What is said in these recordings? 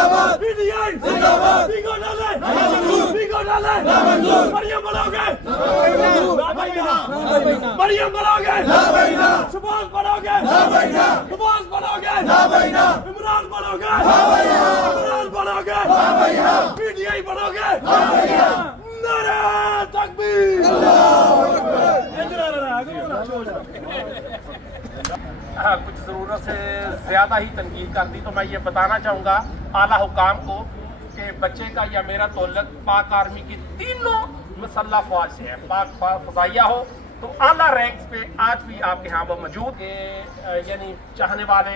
PTI जिंदाबाद, बिगो डाले, बिगो डाले, मरियम बनोगे, मरियम बनोगे, शबाज बनोगे, शबाज बनोगे, इमरान बनोगे, इमरान बनोगे, PTI बनोगे, नारे तकबीर, कुछ ज़रूरत से ज़्यादा ही तनकीद कर दी तो मैं ये बताना चाहूँगा आला हुकाम को कि बच्चे का या मेरा तौल्लक पाक आर्मी की तीनों मसल्ला फौज से है। पाक फजाइया हो तो आला रैंक्स पे आज भी आपके यहाँ वो मौजूद है, यानी चाहने वाले,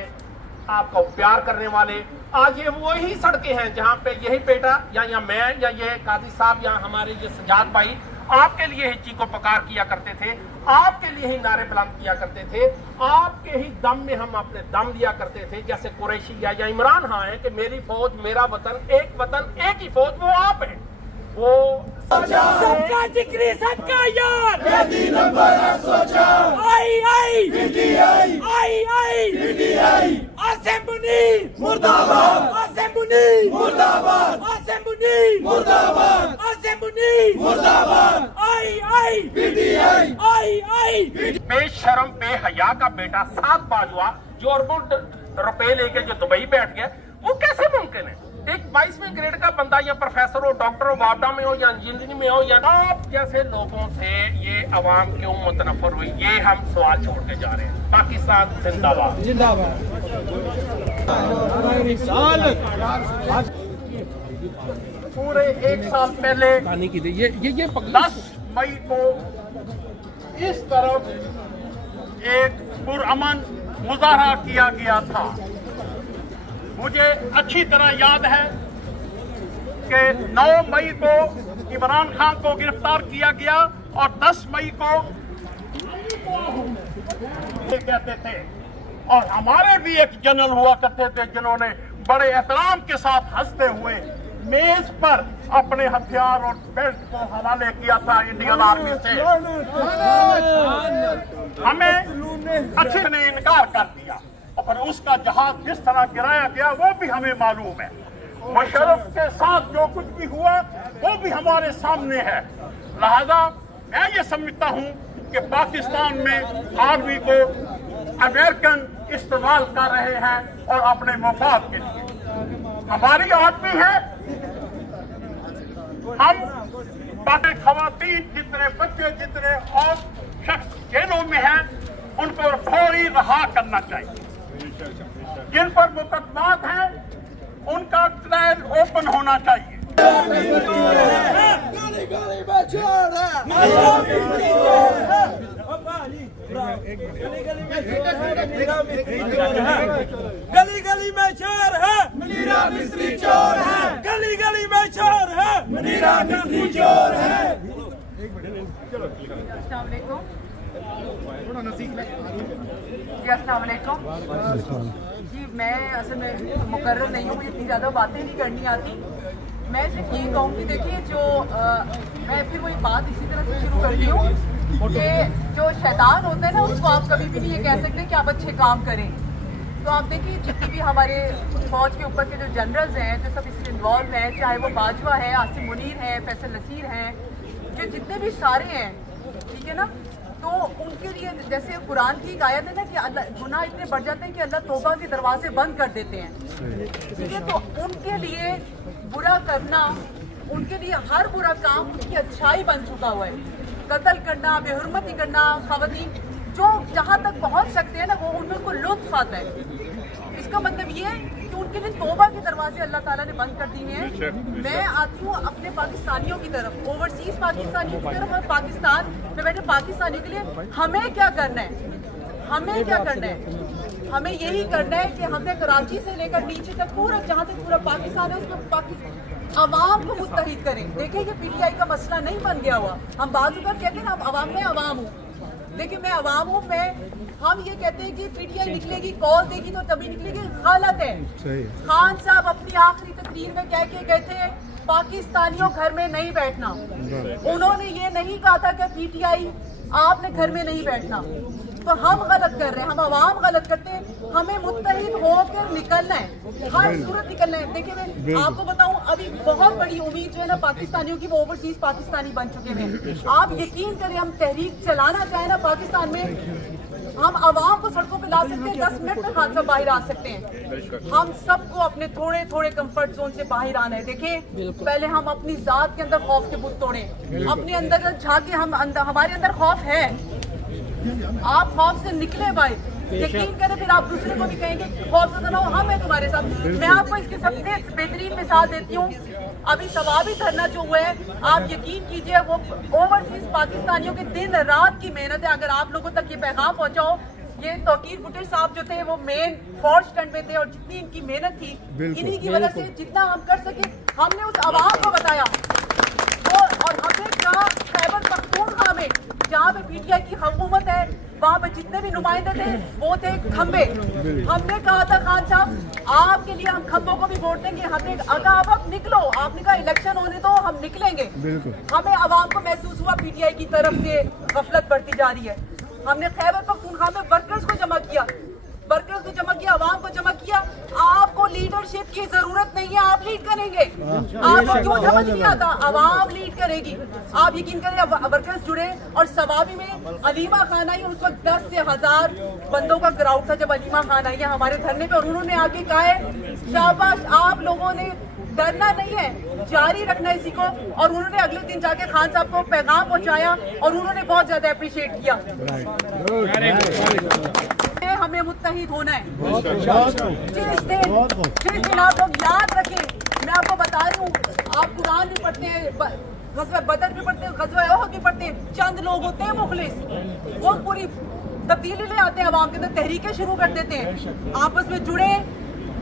आपका प्यार करने वाले। आज ये वही सड़कें हैं जहाँ पे यही बेटा या मैं या ये काजी साहब या हमारे ये सजाद भाई आपके लिए ही चीखो पुकार किया करते थे, आपके लिए ही नारे बुलंद किया करते थे, आपके ही दम में हम अपने दम दिया करते थे। जैसे कुरैशी या इमरान हाँ है कि मेरी फौज मेरा वतन एक ही फौज, वो आप है। वो सबका जिक्री सबका यार, आई PTI, आई PTI, आसिम मुनीर मुर्दाबाद, आसिम मुनीर मुर्दाबाद, आसिम मुनीर मुर्दाबाद, आसिम मुनीर मुर्दाबाद, आई PTI, आई बेशरम बेहया का बेटा 7 बाजुआ जो अरबों रुपए लेके जो दुबई बैठ गया, वो कैसे मुमकिन है? एक 22वें ग्रेड का बंदा या प्रोफेसर हो, डॉक्टर हो, वापडा में हो या इंजीनियरिंग में हो, या आप जैसे लोगों से ये अवाम क्यों मुतनफर हुई, ये हम सवाल छोड़ के जा रहे हैं। पाकिस्तान जिंदाबाद, जिंदाबाद। पूरे 1 साल पहले ये 10 मई को इस तरफ एक पुरअमन मुजाहरा किया गया था। मुझे अच्छी तरह याद है कि 9 मई को इमरान खान को गिरफ्तार किया गया और 10 मई को कहते थे। और हमारे भी एक जनरल हुआ करते थे जिन्होंने बड़े एहतराम के साथ हंसते हुए मेज पर अपने हथियार और बेल्ट को हवाले किया था इंडियन आर्मी से। हमें अच्छे ने इनकार कर दिया और उसका जहाज जिस तरह गिराया गया वो भी हमें मालूम है। मुशर्रफ के साथ जो कुछ भी हुआ वो भी हमारे सामने है। लिहाजा मैं ये समझता हूँ कि पाकिस्तान में आर्मी को अमेरिकन इस्तेमाल कर रहे हैं और अपने मफाद के लिए। हमारी आर्मी है, हम बाकी खवातीन जितने बच्चे जितने और शख्स जेलों में हैं उनको फौरी रहा करना चाहिए। जिन पर मुकदमात हैं उनका ट्रायल ओपन होना चाहिए। गली गली में चोर है, गली गली में चोर है, मुनीरा मिस्त्री चोर है, गली गली में चोर है, मुनीरा मिस्त्री चोर है। अस्सलाम वालेकुम जी, मैं असल में मुकर्रर नहीं हूँ, इतनी ज़्यादा बातें नहीं करनी आती। मैं सिर्फ ये कहूँगी, देखिए मैं फिर वही बात इसी तरह से शुरू करती हूँ कि जो शैतान होता है ना उसको आप कभी भी नहीं ये कह सकते कि आप अच्छे काम करें। तो आप देखिए जितनी भी हमारे फौज के ऊपर के जो जनरल्स हैं जो सब इससे इन्वॉल्व हैं, चाहे वो बाजवा है, आसिम मुनीर है, फैसल नसीर हैं, जो जितने भी सारे हैं, ठीक है ना, तो उनके लिए जैसे कुरान की एक आयत है ना कि अल्लाह गुनाह इतने बढ़ जाते हैं कि अल्लाह तौबा के दरवाजे बंद कर देते हैं, ठीक है। तो उनके लिए बुरा करना, उनके लिए हर बुरा काम उनकी अच्छाई बन चुका हुआ है। कत्ल करना, बेहुरमती करना, खवातीन जो जहाँ तक पहुँच सकते हैं ना वो उनमें उनको लुत्फ आता है। इसका मतलब ये है कि उनके लिए तौबा के दरवाजे अल्लाह ताला ने बंद कर दिए हैं। मैं आती हूँ अपने पाकिस्तानियों की तरफ, ओवरसीज पाकिस्तानियों की तरफ, और पाकिस्तान में बैठे पाकिस्तानियों के लिए हमें क्या करना है, हमें क्या करना है, हमें यही करना है कि हमें कराची से लेकर नीचे तक पूरा जहाँ तक पूरा पाकिस्तान है उसमें अवाम को मुत्तहिद करें। देखिए ये PTI का मसला नहीं बन गया हुआ। हम बाजू का कहते हैं ना अवाम में अवाम हूँ, देखिए मैं अवाम हूँ, हम ये कहते हैं कि PTI निकलेगी, कॉल देगी तो तभी निकलेगी, गलत है। खान साहब अपनी आखिरी तकरीर में कह के गए थे पाकिस्तानियों घर में नहीं बैठना। उन्होंने ये नहीं कहा था कि PTI आपने घर में नहीं बैठना। تو ہم غلط کر رہے ہیں, ہم عوام غلط کرتے ہیں. ہمیں متحد ہو کر نکلنا ہے, ہر صورت نکلنا ہے. دیکھیں میں آپ کو بتاؤں, ابھی بہت بڑی امید جو ہے نا پاکستانیوں کی, وہ اوورسیز پاکستانی بن چکے ہیں. آپ یقین کریں, ہم تحریک چلانا چاہیں نا پاکستان میں, ہم عوام کو سڑکوں پہ لا سکتے ہیں, 10 منٹ میں خان صاحب باہر آ سکتے ہیں. ہم سب کو اپنے تھوڑے تھوڑے کمفرٹ زون سے باہر آنا ہے. دیکھیں پہلے ہم اپنی ذات کے اندر خوف کے بت توڑیں, اپنے اندر جھانکے, ہمارے اندر خوف ہے, آپ خوف سے نکلے بھائی, یقین کریں پھر آپ دوسرے کو بھی کہیں گے خوف سے نہ ہو, ہم ہیں تمہارے ساتھ. میں آپ کو اس کی سب سے بہترین مثال دیتی ہوں. ابھی ثوابی دھرنا جو ہوا ہے, آپ یقین کیجئے وہ اوورسیز پاکستانیوں کے دن رات کی محنت ہے. اگر آپ لوگوں تک یہ پیغام پہنچاؤ, یہ توقیر بھٹر صاحب جو تھے وہ مین فورس اسٹینڈ میں تھے, اور جتنی ان کی محنت تھی انہی کی وجہ سے جتنا ہم کر سکے ہم نے اس عوام کو بتایا. اور ہم نے کہا خیبر پختونخوا میں جہاں پہ پی ٹی آئی کی حکومت ہے, وہاں پہ جتنے بھی نمائندے تھے وہ تھے کھمبے. ہم نے کہا تھا خان صاحب آپ کے لیے ہم کھمبوں کو بھی ووٹ دیں گے. ہم نے اگر آپ نکلو, آپ نے کہا الیکشن ہونے تو ہم نکلیں گے. ہمیں عوام کو محسوس ہوا پی ٹی آئی کی طرف سے غفلت بڑھتی جا رہی ہے. ہم نے خیبر پختونخوا میں ورکرز کو جمع کیا, عوام کو جمع کیا. آپ کو لیڈرشپ کی ضرورت نہیں ہے, آپ لیڈ کریں گے. آپ کو کیوں سمجھ نہیں آتا, عوام لیڈ کرے گی. آپ یقین کریں ورکرز جڑے, اور ثوابی میں علیمہ خان آئی, اس وقت 10 سے 1000 بندوں کا کراؤڈ تھا جب علیمہ خان آئی ہے ہمارے دھرنے پہ, اور انہوں نے آ کے کہا ہے شاباش آپ لوگوں نے ڈرنا نہیں ہے, جاری رکھنا اسی کو. اور انہوں نے اگلے دن جا کے خان صاحب کو پیغام پہنچایا, اور انہوں نے بہت زیادہ اپریشیٹ کیا. ہمیں متحد ہونا ہے. جس دن آپ لوگ یاد رکھیں, میں آپ کو بتا رہی ہوں, آپ قرآن بھی پڑھتے ہیں, غزوہ بدر بھی پڑھتے ہیں, غزوہ احد بھی پڑھتے ہیں, چند لوگ ہوتے ہیں مخلص, وہ پوری تبدیلی لے آتے ہیں عوام کے اندر, تحریکیں شروع کر دیتے ہیں. آپس میں جڑے,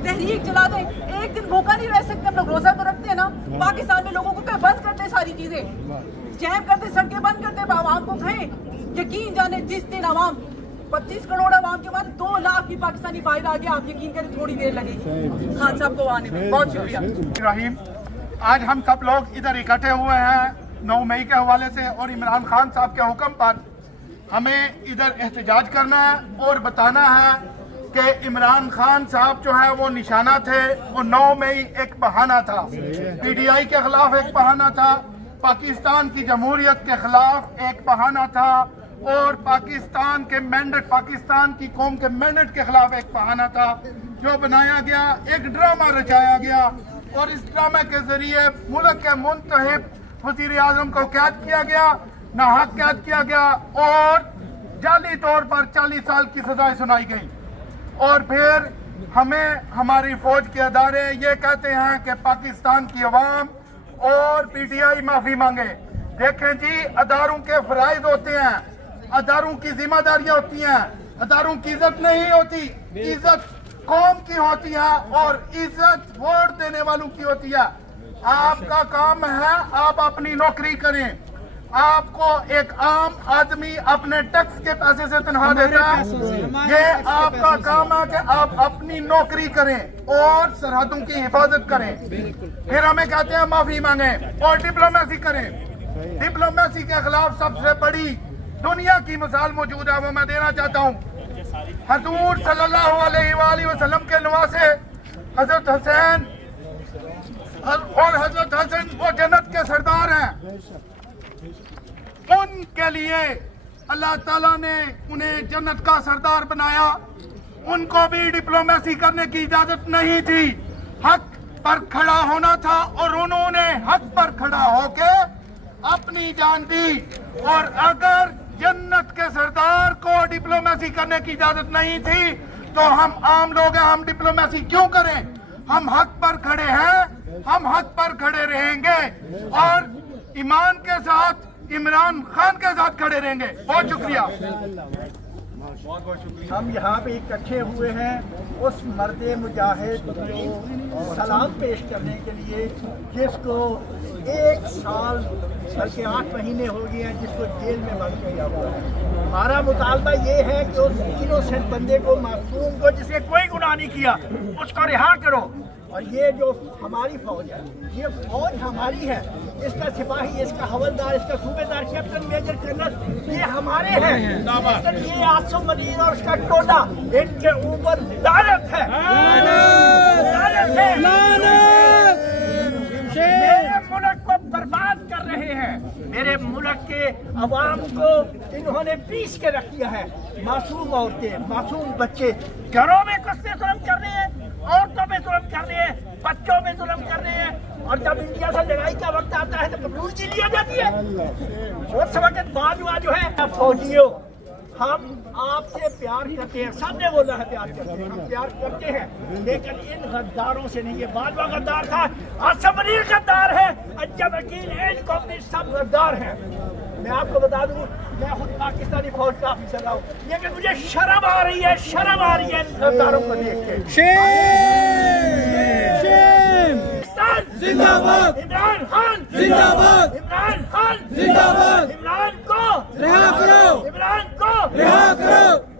تحریک چلا دیں. ایک دن بھوکا نہیں رہ سکتے, ہم لوگ روزہ تو رکھتے ہیں نا. پاکستان میں لوگوں کو کہ بند کرتے ساری چیزیں, جیم کرتے, سڑکیں بند کرتے, عوام کو کہیں. یقین جانے جس دن عوام 25 کروڑ عوام کے بعد 2 لاکھ بھی پاکستانی باہر آ گیا, آپ یقین کریں تھوڑی دیر لگے گی خان صاحب کو آنے میں. بہت شکریہ. رحیم, آج ہم سب لوگ ادھر اکٹھے ہوئے ہیں 9 مئی کے حوالے سے, اور عمران خان صاحب کے حکم پر ہمیں ادھر احتجاج کرنا ہے اور بتانا ہے کہ عمران خان صاحب جو ہے وہ نشانہ تھے. وہ 9 مئی ایک بہانہ تھا, پی ڈی آئی کے خلاف ایک بہانہ تھا, پاکستان کی جمہوریت کے خلاف ایک بہانہ تھا, اور پاکستان کے مینڈیٹ, پاکستان کی قوم کے مینڈیٹ کے خلاف ایک بہانہ تھا جو بنایا گیا, ایک ڈرامہ رچایا گیا, اور اس ڈرامے کے ذریعے ملک کے منتخب وزیر اعظم کو قید کیا گیا, ناحق قید کیا گیا, اور جعلی طور پر 40 سال کی سزائیں سنائی گئی. اور پھر ہمیں ہماری فوج کے ادارے یہ کہتے ہیں کہ پاکستان کی عوام اور پی ٹی آئی معافی مانگے. دیکھیں جی, اداروں کے فرائض ہوتے ہیں, اداروں کی ذمہ داریاں ہوتی ہیں, اداروں کی عزت نہیں ہوتی, عزت قوم کی ہوتی ہے, اور عزت ووٹ دینے والوں کی ہوتی ہے. آپ کا کام ہے آپ اپنی نوکری کریں. آپ کو ایک عام آدمی اپنے ٹیکس کے پیسے سے تنخواہ دیتا ہے, یہ آپ کا کام ہے کہ آپ اپنی نوکری کریں اور سرحدوں کی حفاظت کریں. پھر ہمیں کہتے ہیں معافی مانگیں اور ڈپلومیسی کریں. ڈپلومیسی کے خلاف سب سے بڑی دنیا کی مثال موجود ہے, وہ میں دینا چاہتا ہوں. حضور صلی اللہ علیہ وآلہ وسلم کے نواسے حضرت حسین, اور حضرت حسن وہ جنت کے سردار ہیں. ان کے لیے اللہ تعالیٰ نے انہیں جنت کا سردار بنایا. ان کو بھی ڈپلومیسی کرنے کی اجازت نہیں تھی, حق پر کھڑا ہونا تھا, اور انہوں نے حق پر کھڑا ہو کے اپنی جان دی. اور اگر جنت کے سردار کو ڈپلومیسی کرنے کی اجازت نہیں تھی تو ہم عام لوگ ہیں, ہم ڈپلومیسی کیوں کریں؟ ہم حق پر کھڑے ہیں, ہم حق پر کھڑے رہیں گے, اور ایمان کے ساتھ عمران خان کے ساتھ کھڑے رہیں گے. بہت شکریہ. ہم یہاں پہ اکٹھے ہوئے ہیں اس مرد مجاہد کو سلام پیش کرنے کے لیے جس کو 1 سال بلکہ 8 مہینے ہو گئے ہیں, جس کو جیل میں بند کیا ہوا ہے. ہمارا مطالبہ یہ ہے کہ اس انوسنٹ بندے کو, معصوم کو, جس نے کوئی گناہ نہیں کیا, اس کو رہا کرو. और ये जो हमारी फौज है, ये फौज हमारी है, इसका सिपाही, इसका हवलदार, इसका सूबेदार, कैप्टन, मेजर, जनरल, ये हमारे हैं। लेकिन ये आसम मदीन और उसका टोला, इनके ऊपर लानत है, लानत है। मेरे मुल्क को बर्बाद कर रहे हैं, मेरे मुल्क के अवाम को इन्होंने पीस के रख दिया है। मासूम औरतें, मासूम बच्चे घरों में कसते जुल्म कर रहे हैं, औरतों में जुल्म कर रहे हैं, बच्चों में जुल्म कर रहे हैं। और जब इंडिया से लड़ाई का वक्त आता है तो बंदूक लिया जाती है। और सब वक्त बाद जो है, फौजियों, हम आपसे प्यार करते हैं, सबने बोला है प्यार करते हैं, हम प्यार करते हैं, लेकिन इन गद्दारों से नहीं। ये बाजवा गद्दार था, आसिम मुनीर गद्दार है, अज्जम वकील, एन कौमी, सब गद्दार हैं। मैं आपको बता दूं, मैं खुद पाकिस्तानी फौज का ऑफिसर रहा हूँ, लेकिन मुझे शर्म आ रही है, शर्म आ रही है इन गद्दारों को देख के। जिंदाबाद, इमरान खान जिंदाबाद, इमरान खान जिंदाबाद, इमरान को रिहा करो, इमरान को रिहा करो।